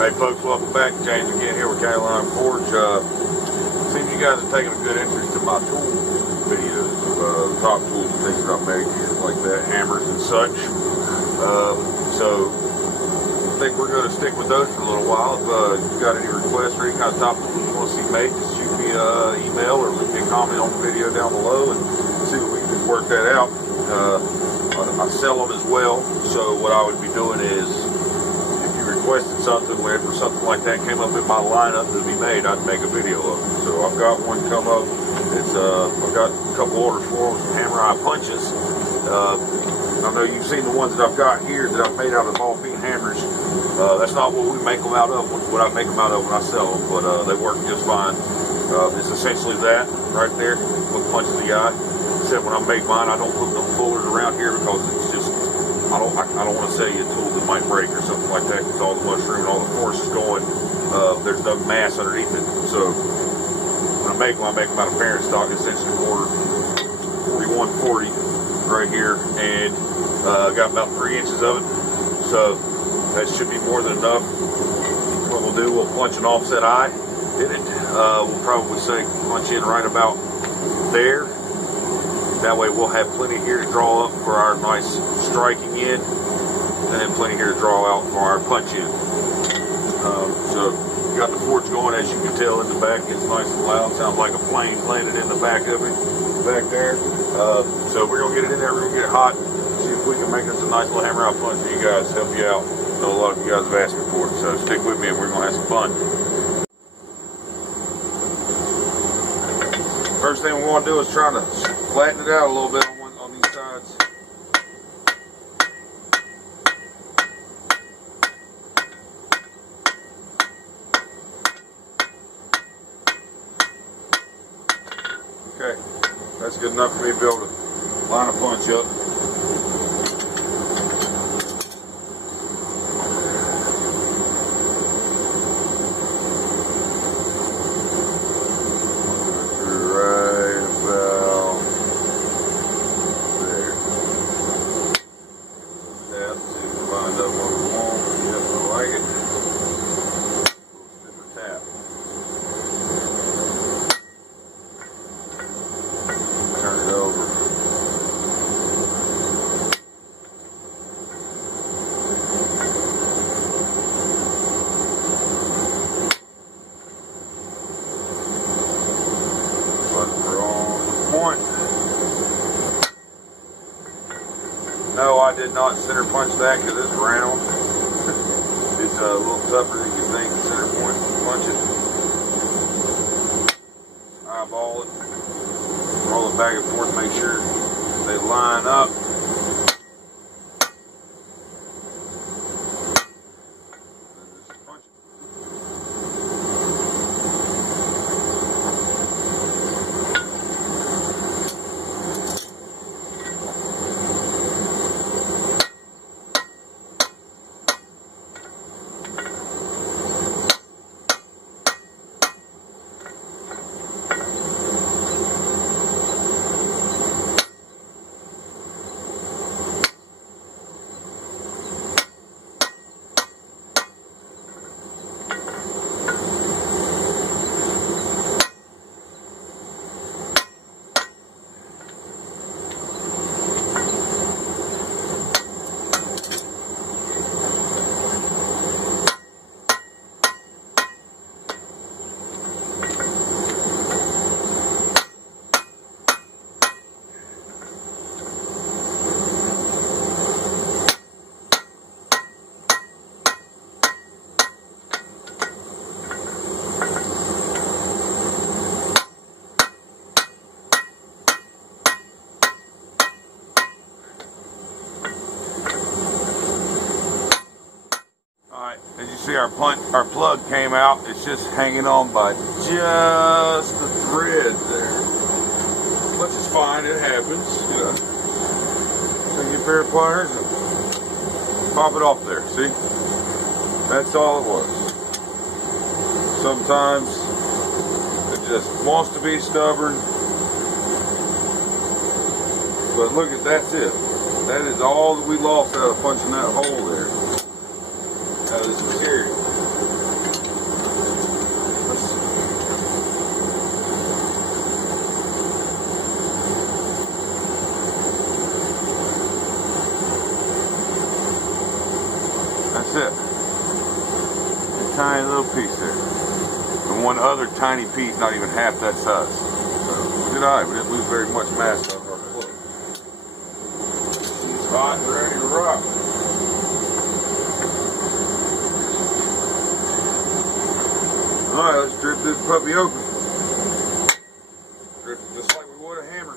Hey folks, welcome back. James again here with Caroline Forge. Seems you guys are taking a good interest in my tool videos, top tools and things that I make, like that, hammers and such. So I think we're going to stick with those for a little while. If you've got any requests or any kind of top tools you want to see made, just shoot me an email or leave me a comment on the video down below and see if we can work that out. I sell them as well, so what I would be doing is, requested something, whenever something like that came up in my lineup to be made, I'd make a video of it. So I've got one come up. It's I've got a couple orders for them, some hammer eye punches. I know you've seen the ones that I've got here that I've made out of ball peen hammers. That's not what we make them out of, what I make them out of when I sell them, but they work just fine. It's essentially that right there, what punches the eye. Except when I make mine, I don't put the fullers around here because it's just, I don't want to sell you a tool that might break or something like that, because all the mushroom and all the force is going, there's no mass underneath it. So when I make them out of parent stock, essentially order 4140 right here, and got about 3 inches of it. So that should be more than enough. What we'll do, we'll punch an offset eye in it. We'll probably say punch in right about there. That way we'll have plenty here to draw up for our nice striking in, and then plenty here to draw out for our punch in. So we got the forge going, as you can tell in the back. It's nice and loud. Sounds like a plane landed in the back of it, back there. So we're going to get it in there. We're going to get it hot. See if we can make us a nice little hammer out punch for you guys, help you out. I know a lot of you guys have asked me for it, so stick with me and we're going to have some fun. First thing we want to do is try to flatten it out a little bit on these sides. Okay, that's good enough for me to be able to line a punch up. No, I did not center punch that because it's round. It's a little tougher than you think to center punch it. Eyeball it. Roll it back and forth, make sure they line up. As you see, our plug came out. It's just hanging on by just the thread there, which is fine. It happens, you know. Take your pair of pliers and pop it off there. See, that's all it was. Sometimes it just wants to be stubborn, but look at that's it. That is all that we lost out of punching that hole there. Out of this material. That's it. A tiny little piece there. And one other tiny piece, not even half that size. So we did alright. We didn't lose very much mass out of our float. She's hot and ready to rock. Alright, let's drip this puppy open. Drip it just like we would a hammer.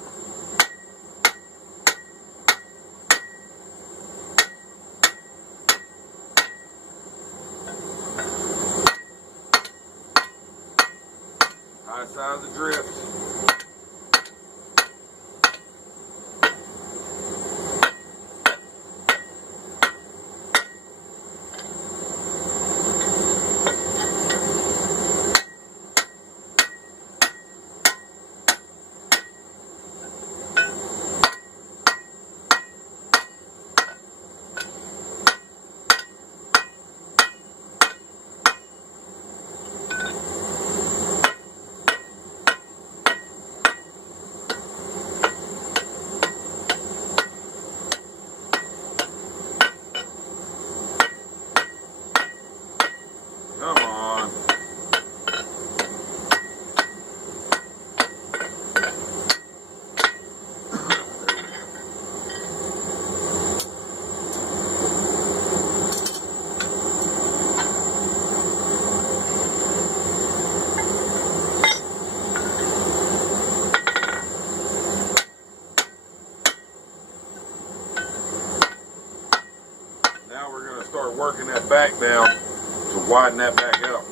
High side of the drift. Come on. Now we're going to start working that back down to widen that back out.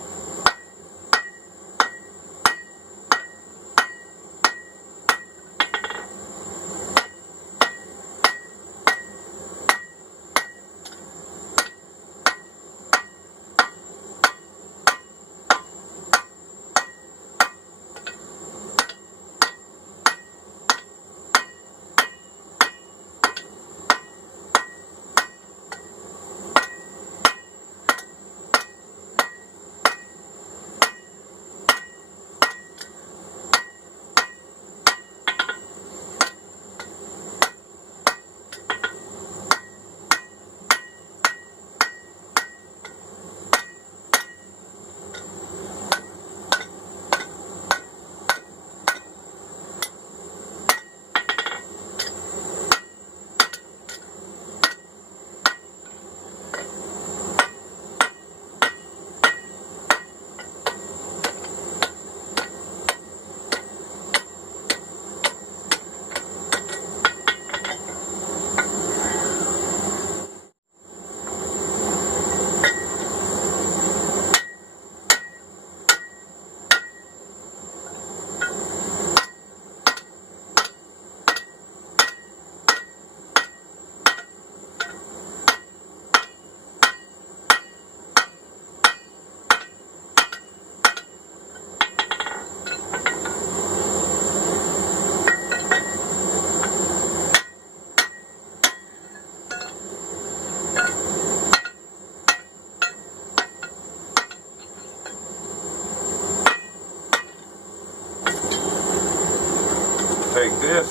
Take this,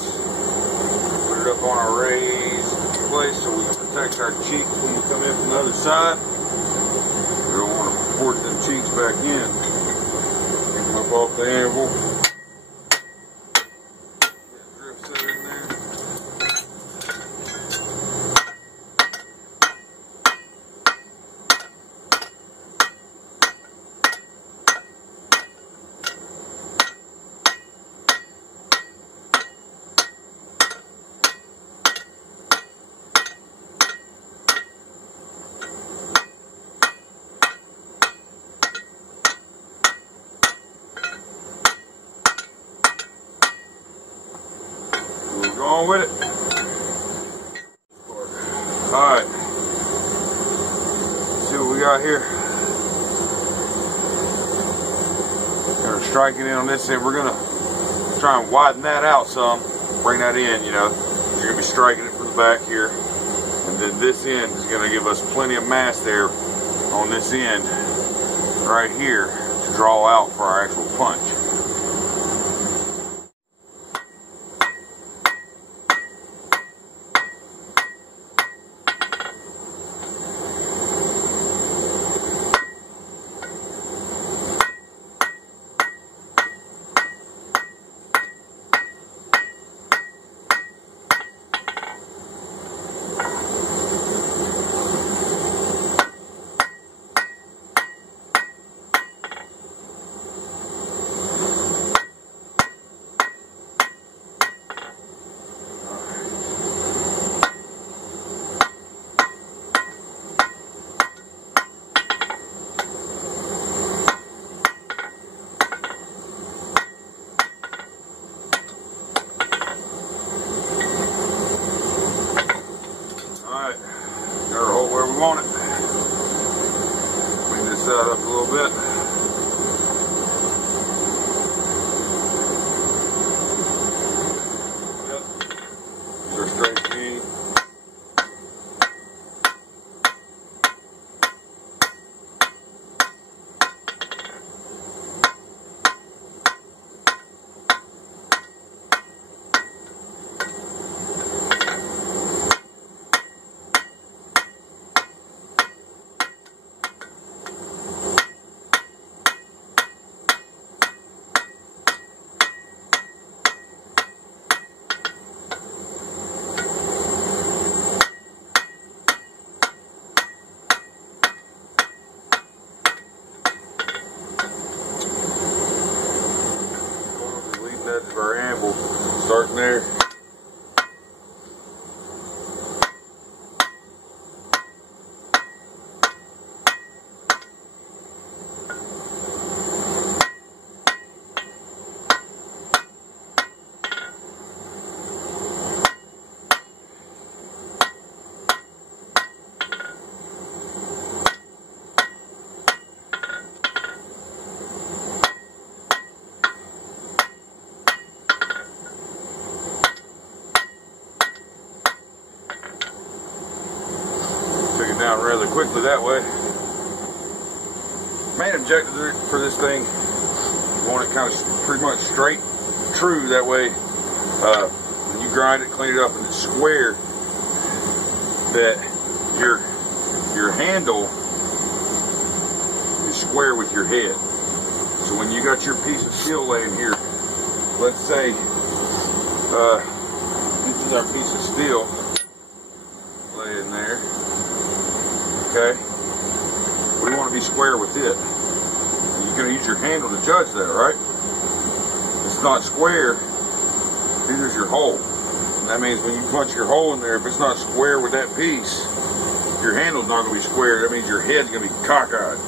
put it up on our raised place so we can protect our cheeks when we come in from the other side. We don't want to force them cheeks back in. Pick them up off the anvil. Get the drift set in there. Go on with it. Alright. See what we got here. Gonna strike it in on this end. We're gonna try and widen that out some. Bring that in, you know. You're gonna be striking it from the back here. And then this end is gonna give us plenty of mass there on this end right here to draw out for our actual punch. side up a little bit. These are straight feed. Edge of our anvil, starting there. Down rather quickly that way. Main objective for this thing, you want it kind of pretty much straight, true. That way, when you grind it, clean it up, and it's square, that your handle is square with your head. So when you got your piece of steel laying here, let's say this is our piece of steel laying there. Okay, we want to be square with it. And you're going to use your handle to judge that, right? If it's not square, here's your hole. And that means when you punch your hole in there, if it's not square with that piece, your handle's not going to be square. That means your head's going to be cockeyed.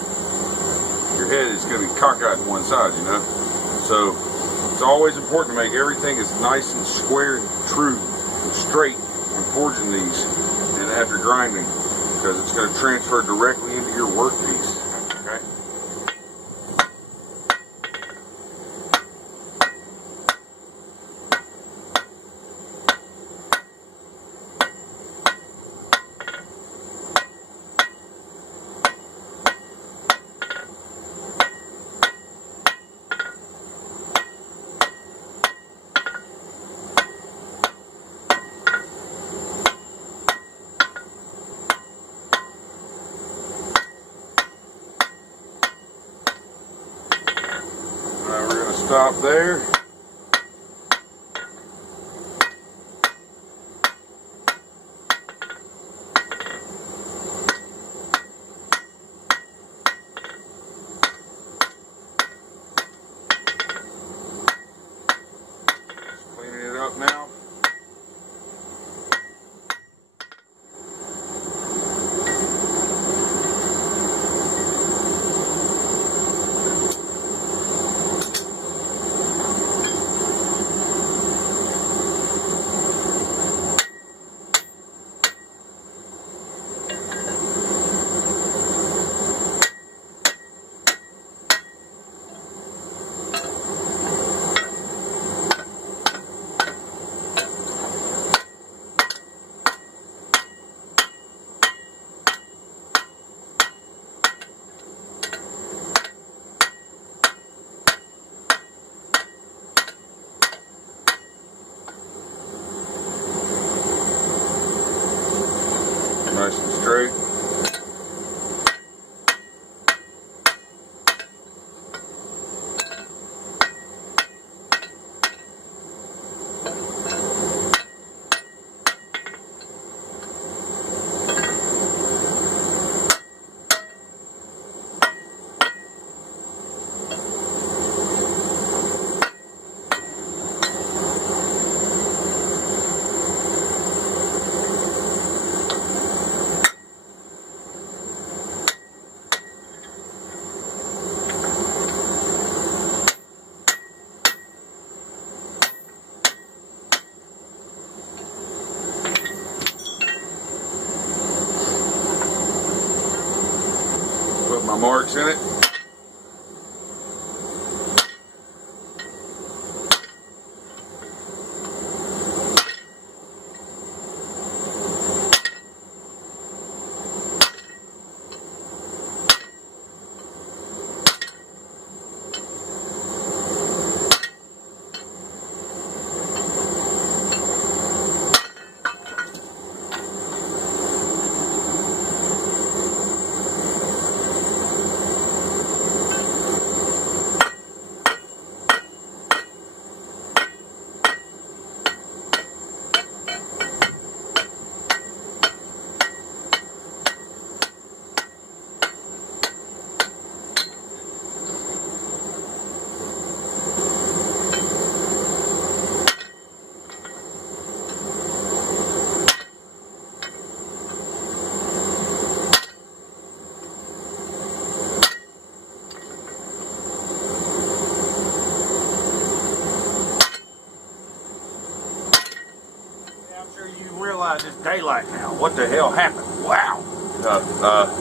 Your head is going to be cockeyed to one side, you know? So it's always important to make everything as nice and square and true and straight when forging these and after grinding, because it's going to transfer directly into your workpiece. Okay? Stop there. Just cleaning it up now. my marks in it. Realize it's daylight now. What the hell happened? Wow.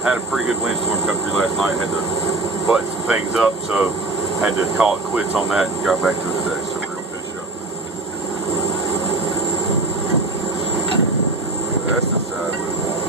Had a pretty good windstorm come through last night. Had to button some things up, so had to call it quits on that and got back to it today. So we're gonna finish up. That's the side we want.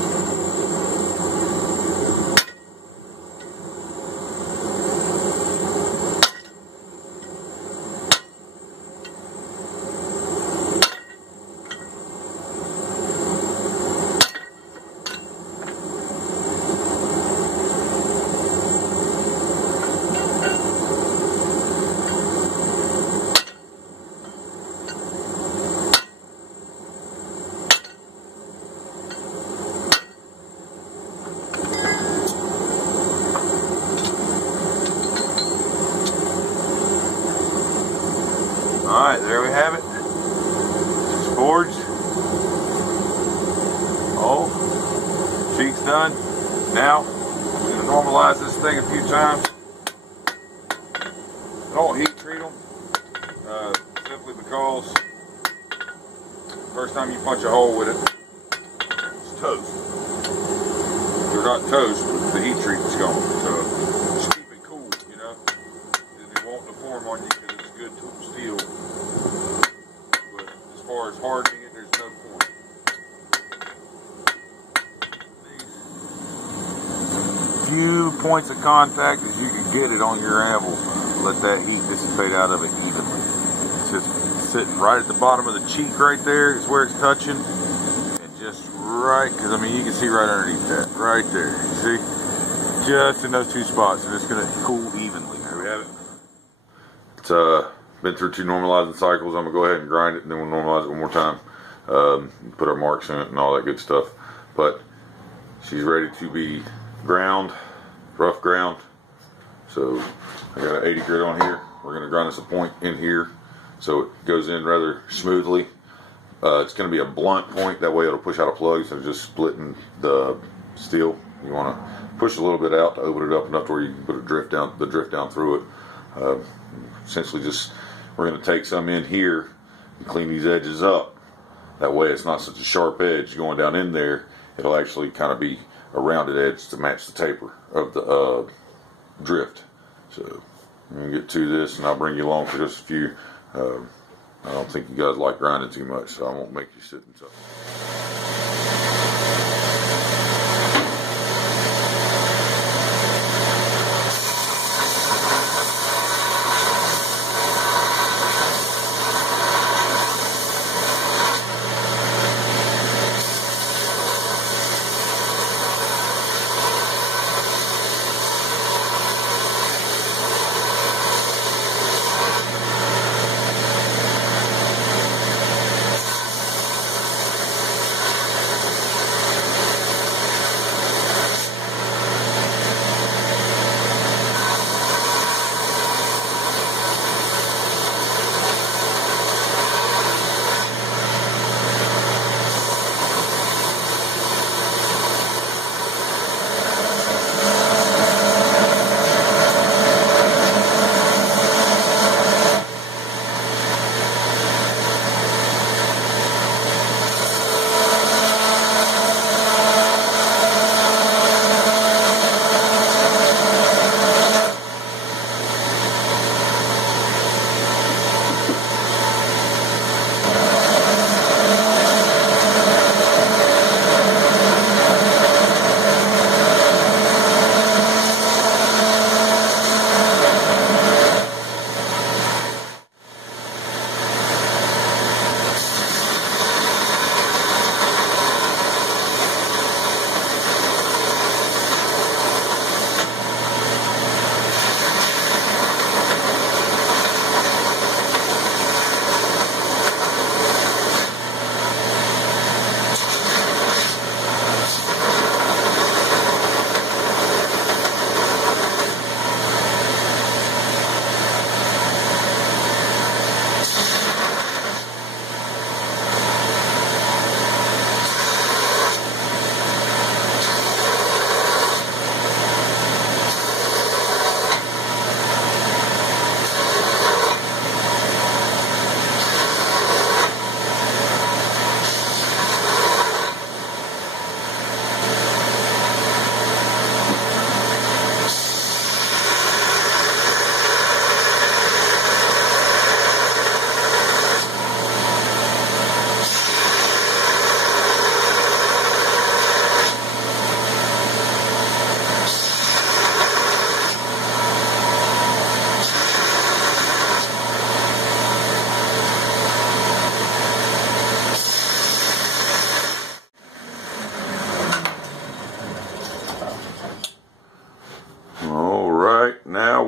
Alright, there we have it. It's forged. Oh, cheek's done. Now, I'm going to normalize this thing a few times. I don't heat treat them, simply because first time you punch a hole with it, it's toast. They're not toast, but the heat treat is gone. So, just keep it cool, you know. It won't deform on you because it's good tool steel. But as far as hardening it, there's no point. These few points of contact as you can get it on your anvil. Let that heat dissipate out of it evenly. It's just sitting right at the bottom of the cheek right there is where it's touching. And just right, because I mean you can see right underneath that. Right there. You see? Just in those two spots. And it's going to cool evenly. There we have it. It's been through 2 normalizing cycles. I'm going to go ahead and grind it and then we'll normalize it one more time. Put our marks in it and all that good stuff. But she's ready to be ground, rough ground. So I got an 80 grit on here. We're going to grind us a point in here so it goes in rather smoothly. It's going to be a blunt point, that way it'll push out a plug instead of just splitting the steel. You want to push a little bit out to open it up enough to where you can put the drift down through it. Essentially just, we're going to take some in here and clean these edges up. That way it's not such a sharp edge going down in there. It'll actually kind of be a rounded edge to match the taper of the drift. So I'm going to get to this and I'll bring you along for just a few. I don't think you guys like grinding too much, so I won't make you sit and talk.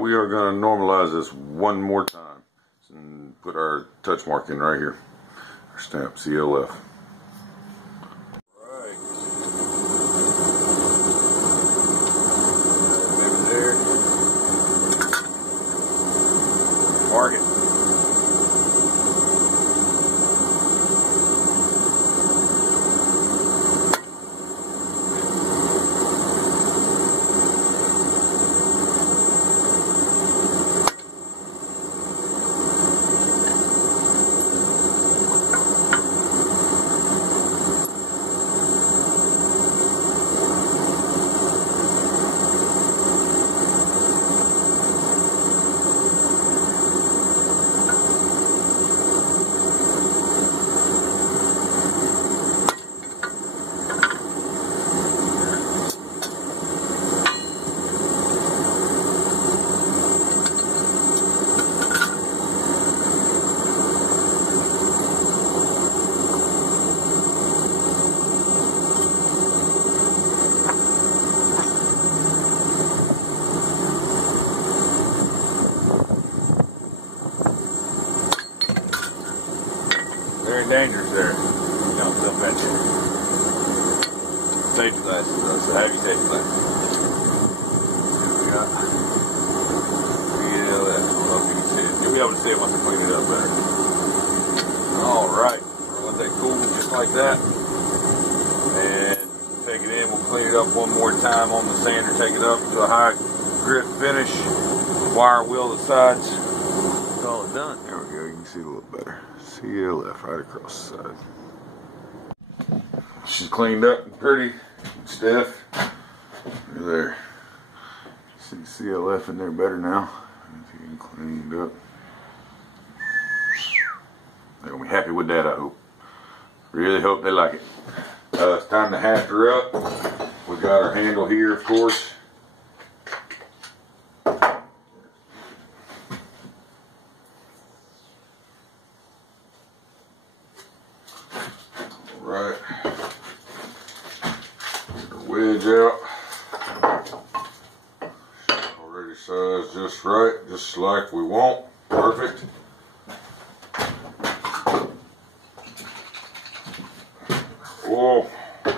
we are going to normalize this one more time and put our touch mark in right here. Our stamp CLF. Right. Maybe there. Mark it. Very dangerous there. Jumps up at you. Safety glasses, though, so have your safety glasses. We got VLS. I don't know if you can see it. You'll be able to see it once I clean it up better. Alright. We'll let that cool just like that. And take it in. We'll clean it up one more time on the sander. Take it up to a high grit finish. Wire wheel the sides. That's all it's done. There we go. You can see it a little better. CLF right across the side. She's cleaned up and pretty, stiff. There. See CLF in there better now. It's getting cleaned up. They're gonna be happy with that, I hope. Really hope they like it. It's time to haft her up. We got our handle here, of course. Right, get our wedge out. Already sized just right, just like we want. Perfect. Oil. Get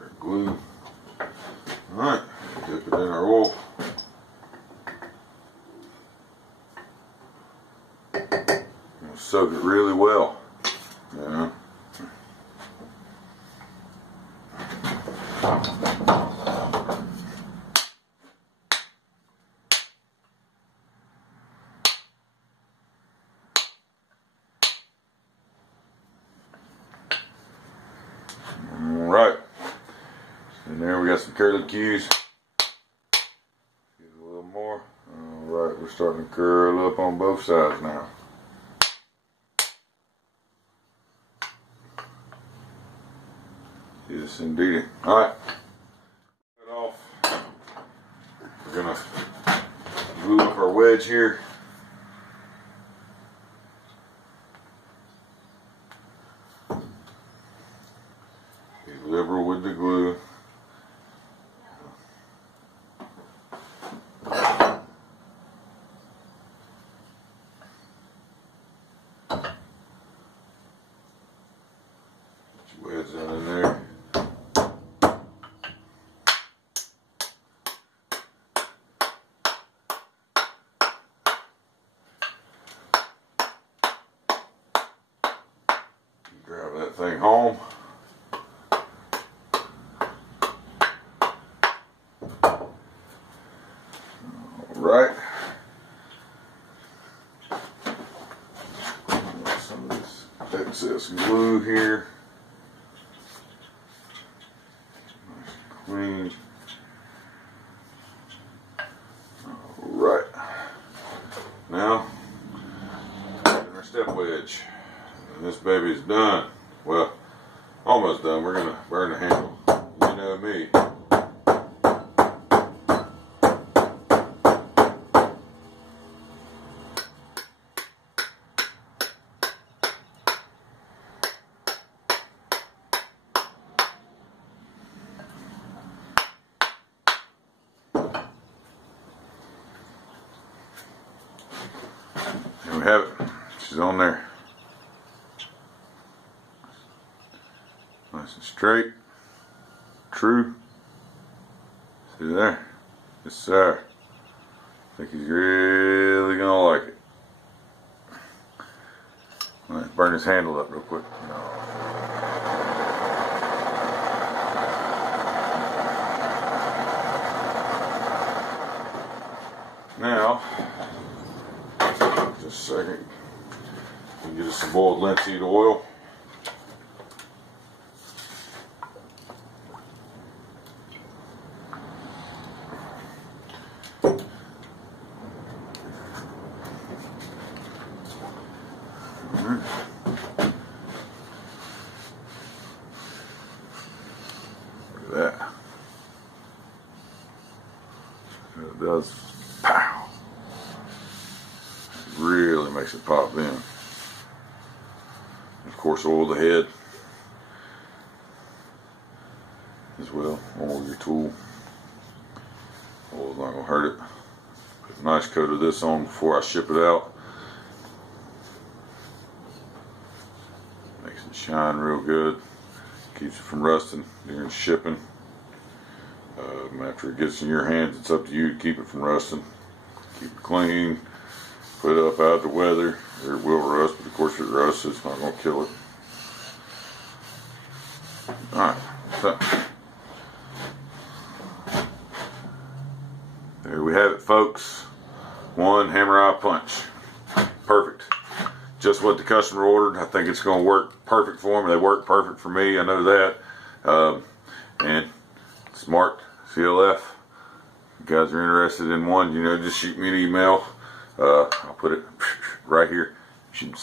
our glue. Alright, dip it in our oil. Soak it really well. Yeah. Alright. And there we got some curly cues. Get a little more. Alright, we're starting to curl up on both sides now. Yes, indeed. Alright. Cut off. We're gonna glue up our wedge here. Be liberal with the glue. Put your wedge down in there. Drive that thing home. Alright. Some of this excess glue here. Nice and clean. Alright. Now, our step wedge. And this baby's done. Well, almost done. We're gonna burn the handle. You know me. we have it. She's on there. Nice and straight. True. See there? Yes, sir. I think he's really gonna like it. Let's burn his handle up real quick. Now, just a second. We get us some boiled linseed oil. Look at that. It does. Pow. It really makes it pop in. Of course, oil the head as well. Oil your tool. Oil's not gonna hurt it. Put a nice coat of this on before I ship it out. Makes it shine real good. Keeps it from rusting during shipping. After it gets in your hands, it's up to you to keep it from rusting. Keep it clean. Put it up out of the weather. It will rust, but of course if it rusts, it's not going to kill it. Alright, so there we have it, folks. One hammer eye punch. Perfect. Just what the customer ordered. I think it's going to work perfect for them. They work perfect for me. I know that. And Smart CLF. If you guys are interested in one, you know, just shoot me an email. I'll put it right here. You should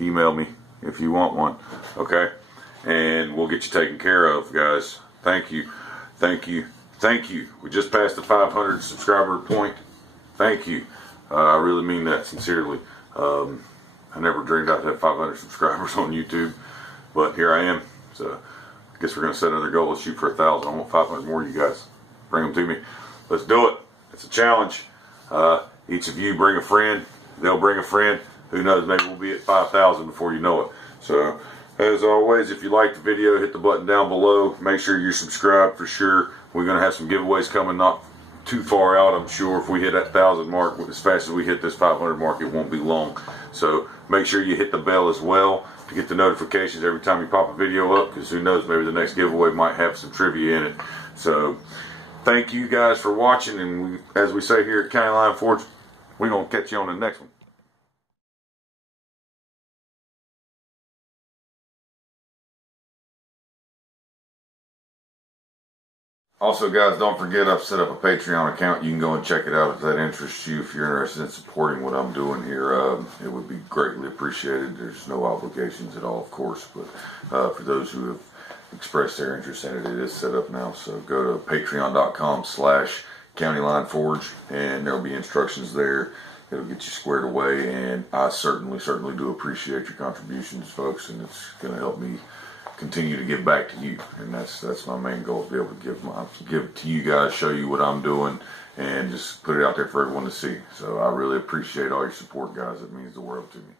email me if you want one. Okay? And we'll get you taken care of, guys. Thank you. Thank you. Thank you. We just passed the 500 subscriber point. Thank you. I really mean that sincerely. I never dreamed I'd have 500 subscribers on YouTube, but here I am. So I guess we're going to set another goal. Let's shoot for 1,000. I want 500 more of you guys. Bring them to me. Let's do it. It's a challenge. Each of you bring a friend. They'll bring a friend. Who knows? Maybe we'll be at 5,000 before you know it. So, as always, if you liked the video, hit the button down below. Make sure you're subscribed for sure. We're going to have some giveaways coming not too far out, I'm sure. If we hit that 1,000 mark, as fast as we hit this 500 mark, it won't be long. So, make sure you hit the bell as well to get the notifications every time you pop a video up, because who knows, maybe the next giveaway might have some trivia in it. So, thank you guys for watching, and as we say here at County Line Forge, we're going to catch you on the next one. Also, guys, don't forget I've set up a Patreon account. You can go and check it out if that interests you. If you're interested in supporting what I'm doing here, it would be greatly appreciated. There's no obligations at all, of course, but for those who have expressed their interest in it, it is set up now. So go to patreon.com/CountyLineForge, and there'll be instructions there. It'll get you squared away, and I certainly do appreciate your contributions, folks, and it's going to help me continue to give back to you, and that's my main goal, to be able to give to you guys, show you what I'm doing, and just put it out there for everyone to see. So I really appreciate all your support, guys. It means the world to me.